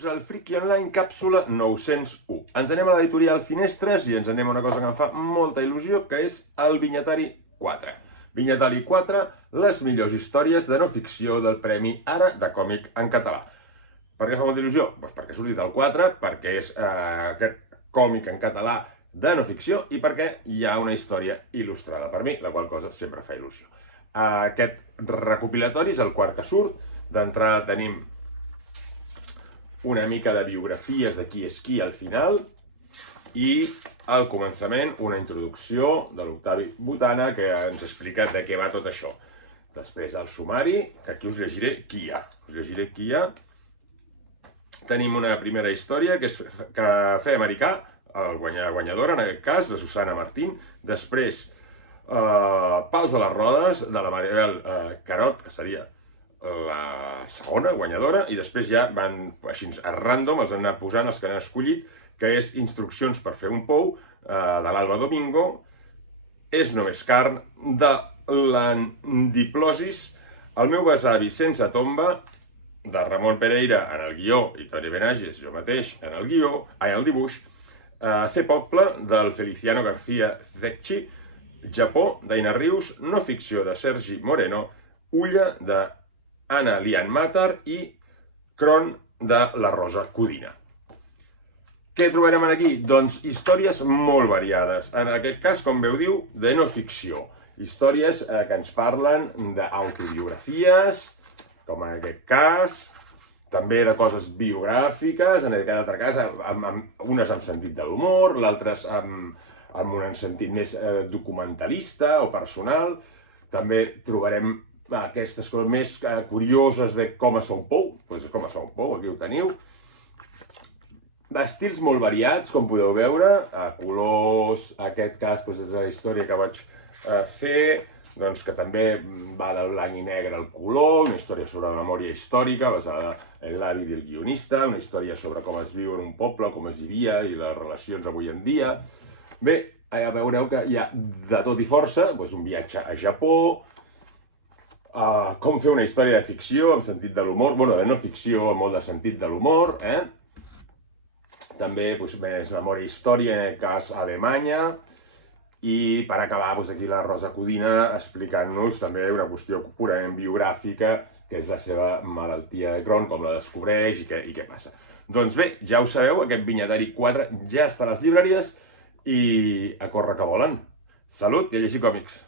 Benvinguts al Friki Online, càpsula 901. Ens anem a l'editorial Finestres i ens anem a una cosa que em fa molta il·lusió, que és el Vinyetari 4. Vinyetari 4, les millors històries de no ficció del Premi Ara de còmic en català. Per què fa molta il·lusió? Doncs perquè ha sortit el 4, perquè és aquest còmic en català de no ficció i perquè hi ha una història il·lustrada per mi, la qual cosa sempre fa il·lusió. Aquest recopilatori és el quart que surt. D'entrada tenim una mica de biografies de qui és qui al final i al començament una introducció de l'Octavi Botana que ens explica de què va tot això. Després el sumari, que aquí us llegiré qui hi ha. Tenim una primera història que és Cafè Americà, el guanyadora en aquest cas, de Susana Martín. Després Pals a les rodes, de la Maribel Carot, que seria la segona guanyadora, i després ja van així a random, els han anat posant els que han escollit, que és Instruccions per fer un pou, de l'Alba Domingo, És només carn, de l'Andiplosis, El meu besavi sense tomba, de Ramon Pereira en el guió i Toni Benages, jo mateix, en el dibuix, Fer poble, del Feliciano García Zecchi, Japó, d'Aina Rius, No ficció, de Sergi Moreno, Ulla, de Anna Lian Matar i Cron, de la Rosa Codina. Què trobarem aquí? Doncs històries molt variades. En aquest cas, com bé ho diu, de no ficció. Històries que ens parlen d'autobiografies, com en aquest cas, també de coses biogràfiques, en aquest altre cas, unes amb sentit de l'humor, l'altres amb un sentit més documentalista o personal. També trobarem aquestes coses més curioses de com es fa un pou, doncs com es fa un pou, aquí ho teniu. D'estils molt variats, com podeu veure, colors, en aquest cas és la història que vaig fer, doncs que també va del blanc i negre al color, una història sobre memòria històrica basada en l'avi del guionista, una història sobre com es viu en un poble, com es vivia i les relacions avui en dia. Bé, ja veureu que hi ha de tot i força, un viatge a Japó, com fer una història de ficció amb sentit de l'humor, de no ficció amb molt de sentit de l'humor, també més memòria història, en aquest cas Alemanya, i per acabar aquí la Rosa Codina explicant-nos també una qüestió purament biogràfica, que és la seva malaltia de Crohn, com la descobreix i què passa. Doncs bé, ja ho sabeu, aquest Vinyetari 4 ja està a les llibreries i a córrer que volen. Salut i a llegir còmics!